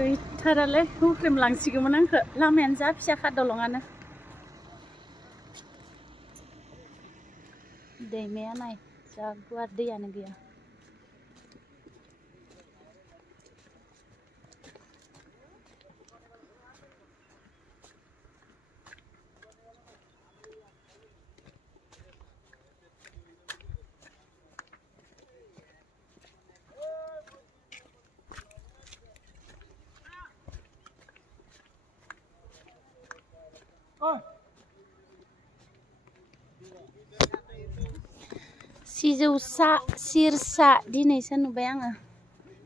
गैथारालै हुख्रेमलांसिगौमोन आंखो लामायानो जा फिसाखा दलङानो दैमाया नाय जा गुवार दैयानो गैया सिजौसा सिरसा दिनैसो नुबाय आङो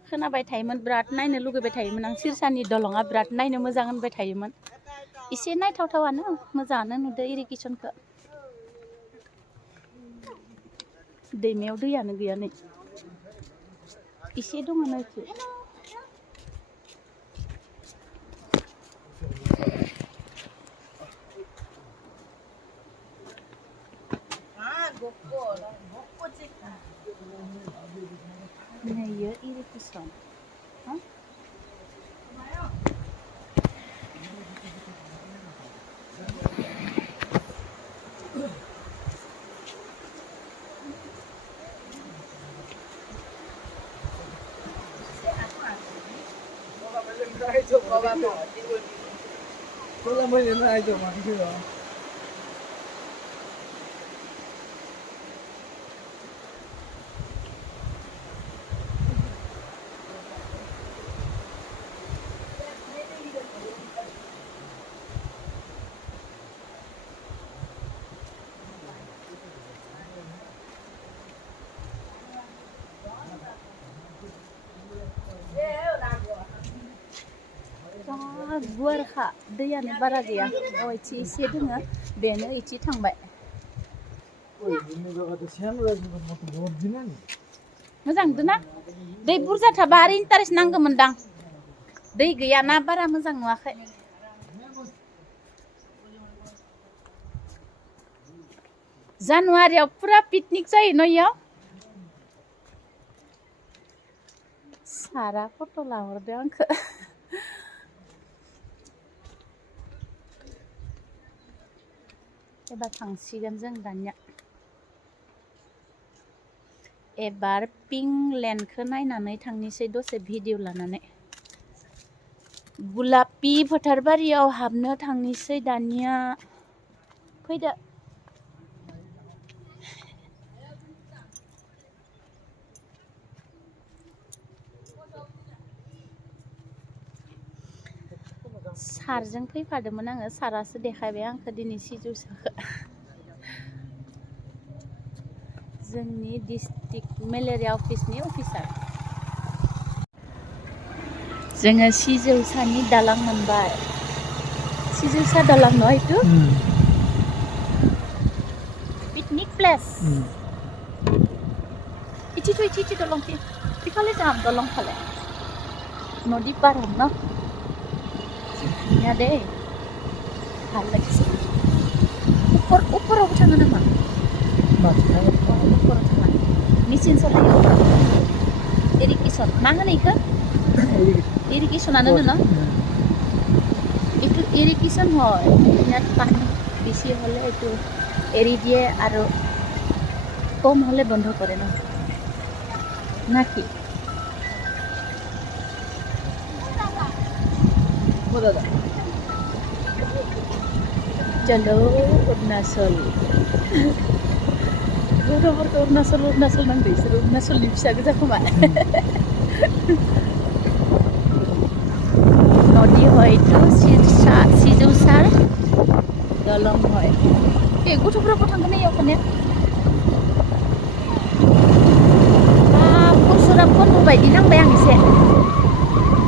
खोनाबाय थायोमोन बिराद नायनो लुगैबाय थायोमोन आं सिरसानि दलङा बिराद नायनो मोजां होनबाय थायोमोन एसे नायथावथावानो मोजाङानो नुदों इरिगेसनखौ दैमायाव दैयानो गैया नै एसे दङ नै Neye irrigation? Huh? गुवारखा दैयानो बारा गैया इथि एसे दोङो बेनो इथि थांबाय मोजां नुदोंना दै बुरजा थाबा आरो इन्टारेस्ट नांगौमोनदां दै गैयाना बारा मोजां नुवाखै जानुवारियाव पुरा पिकनिक जायो न इयाव सारा फट' लाहरदों आंखो एबार थांसिगोन जों दानिया एबार पिंकलेन्डखौ नायनानै थांनिसै दसे भिडिअ लानानै गुलापि फोथारबारियाव हाबनो थांनिसै दानिया फैदो सारजों फैफादोंमोन आङो सारासो देखायबाय आंखो दिनै सिजौसाखौ जोंनि डिस्ट्रिक्ट मेलेरिया अफिसनि अफिसार जोङो सिजौसानि दालां मोनबाय सिजौसा दालां न इटु पिकनिक प्लेस इथि दलंथि इफाले जाम दलं फाले नदी पार हम न धुनिया दे ভাল লাগিছে উপरावबो थाङो नामा उपराव थाङा मेचिन सालायो इरिगेसन मा होनो इखो इरिगेसनानो होनो এইটো ইরিগেশন হয় ইয়াত পানী বেশি হলে এইটো এৰি দিয়ে আৰু কম হলে বন্ধ কৰে ন নাকি चलो अरुणाचल गथ'फोरखौ अरुणाचल नांगौ बिसोर अरुणाचलनि फिसा गोजा खोमा नदी हयতো सिजौसार दलं হয় गथ'फोराबो थांगोन इयाव खाने फुरसुरा फन्द बायदि नांबाय आं एसे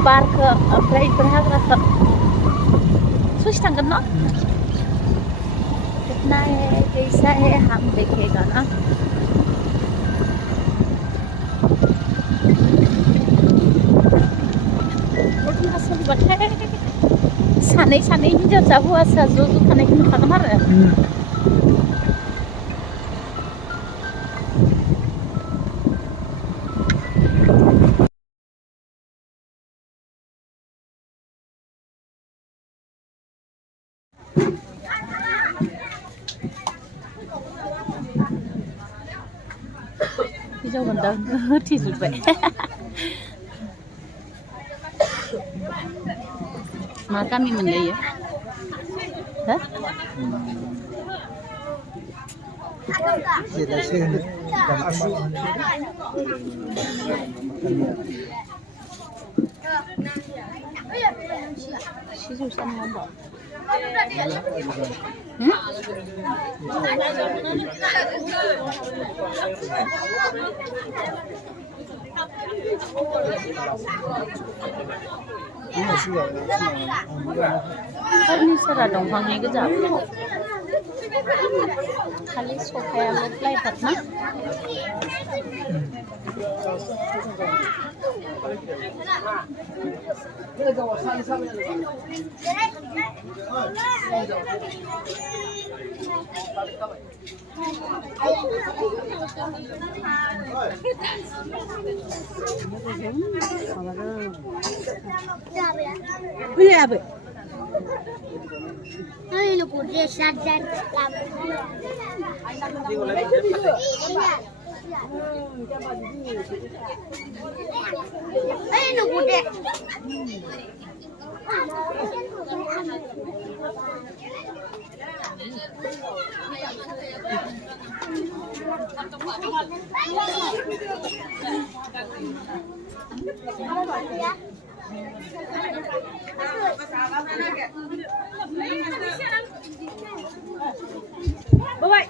बारखौ ओमफ्राय इफोर हाग्राखौ ससे थांगोन न कितना है कैसा है हम देखेगा ना अरुणाचलबाथाय सानै हिनजावसा हौवासा ज' थानायखौ नुखागोन आरो हिनजाव गोदान थैजोब्बाय मा गामि मोनलायो हो 시주사 नङा फर्निचारा दंफांनि गोजा खालि सफायाल' प्लाइकाट ना Iya, Ay, lo pudré saltar. Ay, lo pudré. Bye-bye.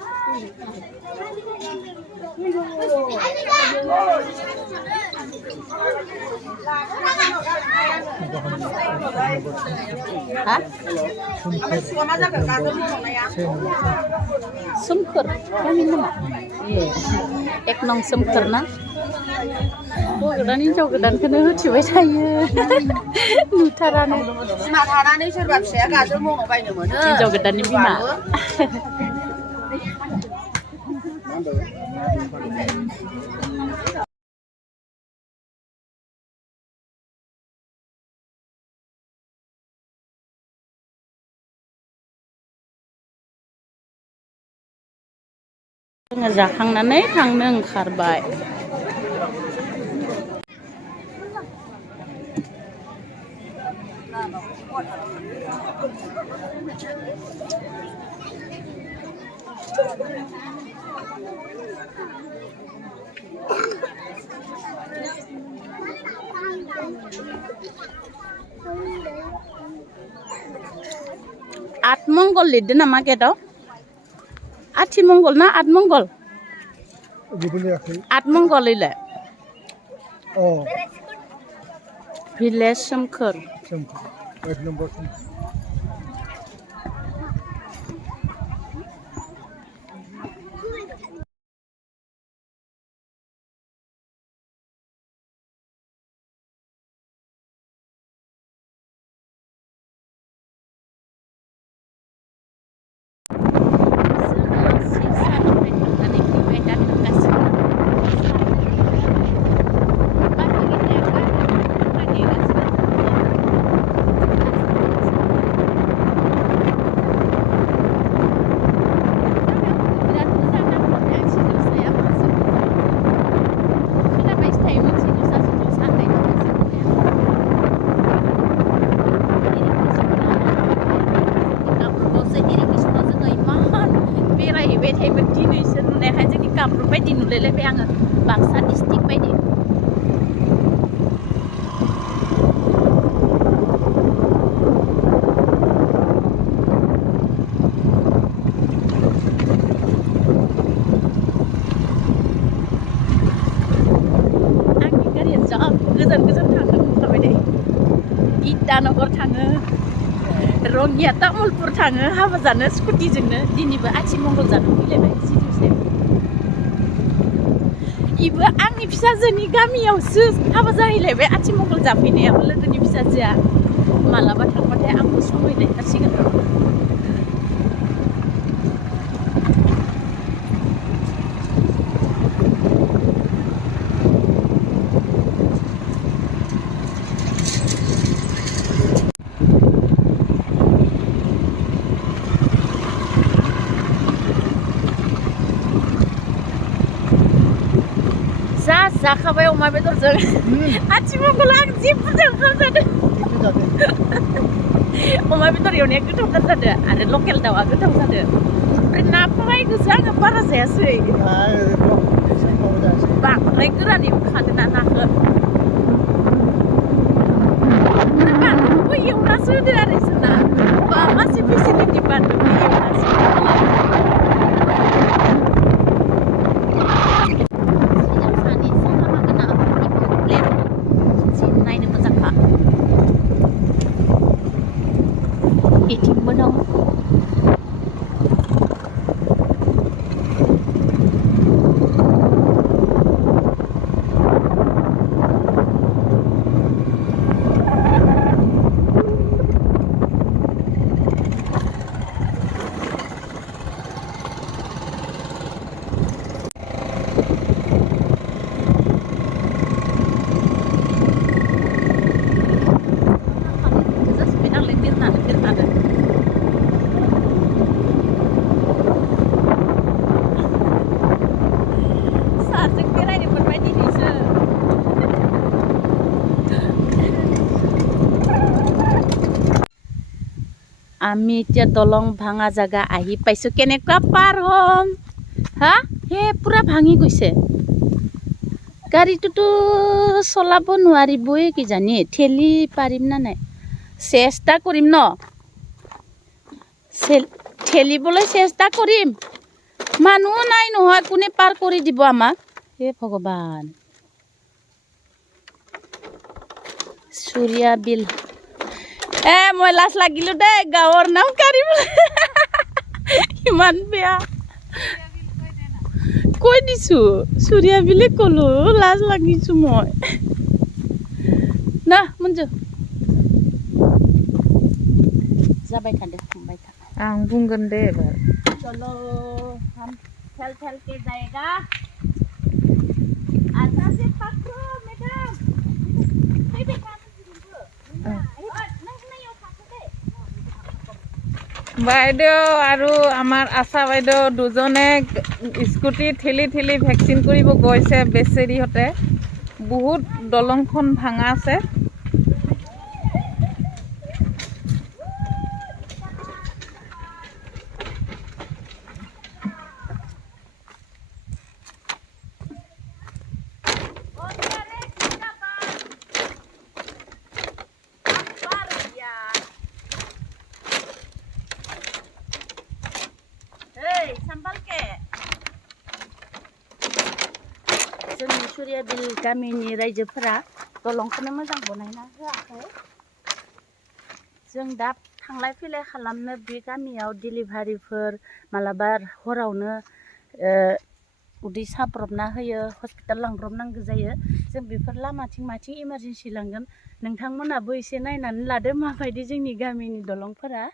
Hah? Sumker, kami nama. Iya. Eknong sumker na. गोदान हिनजाव गोदानखौनो होथिबाय थायो नुथारानो बिमा थानानै सोरबा फिसाया गाजर मनाव बायनो मोनो हिनजाव गोदाननि बिमा जोङो जाखांनानै थांनो ओंखारबाय आठमंगल लिरदो नामा गेटआव आठमंगल ना आठमंगल आठमंगल इलाय भिलेज सोमखोर एक नम्बर बायदि नुलायलायबाय आङो बाक्सा डिस्ट्रिक्ट बायदि आंनि गारिया जा गोजान गोजान थांनो मोनखाबाय दे इटानगर थाङो रंगिया तामुलपुर थाङो हाबा जानो स्कुटिजोंनो दिनैबो आथिमंगल जानो फैलायबाय सिजौसे इबो आंनि फिसाजोनि गामियावसो हाबा जाहैलायबाय आथिमंगल जाफैनायाबो लोगोनि फिसाजोआ मालाबा थांबाथाय आंबो संहैलायथारसिगोन जाखाबाय अमा बेदरजों आथिमंगल आं जि बुरजा ओंखाम जादों अमा बेदर एवनाया गोथावथार जादों आरो लकेल दाउआ गोथाव जादों ओमफ्राय ना फ्रायखौसो आङो बारा जायासै बांद्राय गोरान एवखादों ना नाखौ बानलुखौबो एवनासो होदो आरो जोंना मासे फेसिलिटि बानलुखौ एवनासो नायनो मोजांखा बेथिंबो दं আমি এতিয়া দলং ভাঙা জাগা আহি পাইছো কেনেকুৱা পাৰ হ'ম হা হে পুৰা ভাঙি গৈছে গাড়ীটোতো চলাব নোৱাৰিবই কিজানি ঠেলি পাৰিম না নাই চেষ্টা কৰিম ন ঠেলিবলৈ চেষ্টা কৰিম মানুহ নাই নহয় কোনে পাৰ কৰি দিব আমাক হে ভগৱান চুৰিয়া বিল মই লাজ লাগিলো দেই গাঁৱৰ নাম কাঢ়িবলৈ ইমান বেয়া কৈ দিছো চুৰিয়া বিলে ক'লো লাজ লাগিছো মই না মঞ্জু जाबाय थादो फंबाय था आं बुंगोन दे एबार चलो हम चल चल के जाएगा अच्छा से पकड़ो मैडम বাইদেউ আৰু আমাৰ আশা বাইদেউ দুজনে স্কুটি ঠেলি ঠেলি ভেকচিন কৰিব গৈছে বেচেৰিহঁতে বহুত দলংখন ভাঙা আছে जोंनि सुरियाबिल गामिनि रायजोफोरा दलंखौनो मोजां बनायना होआखै जों दा थांलाय फैलाय खालामनो बे गामियाव डिलिभारिफोर मालाबा हरावनो उदै साब्रबना होयो हस्पिटाल लांब्रबनांगौ जायो जों बेफोर लामाथिं माथिं इमारजेन्सि लांगोन नोंथांमोनाबो एसे नायनानै लादो माबायदि जोंनि गामिनि दलंफोरा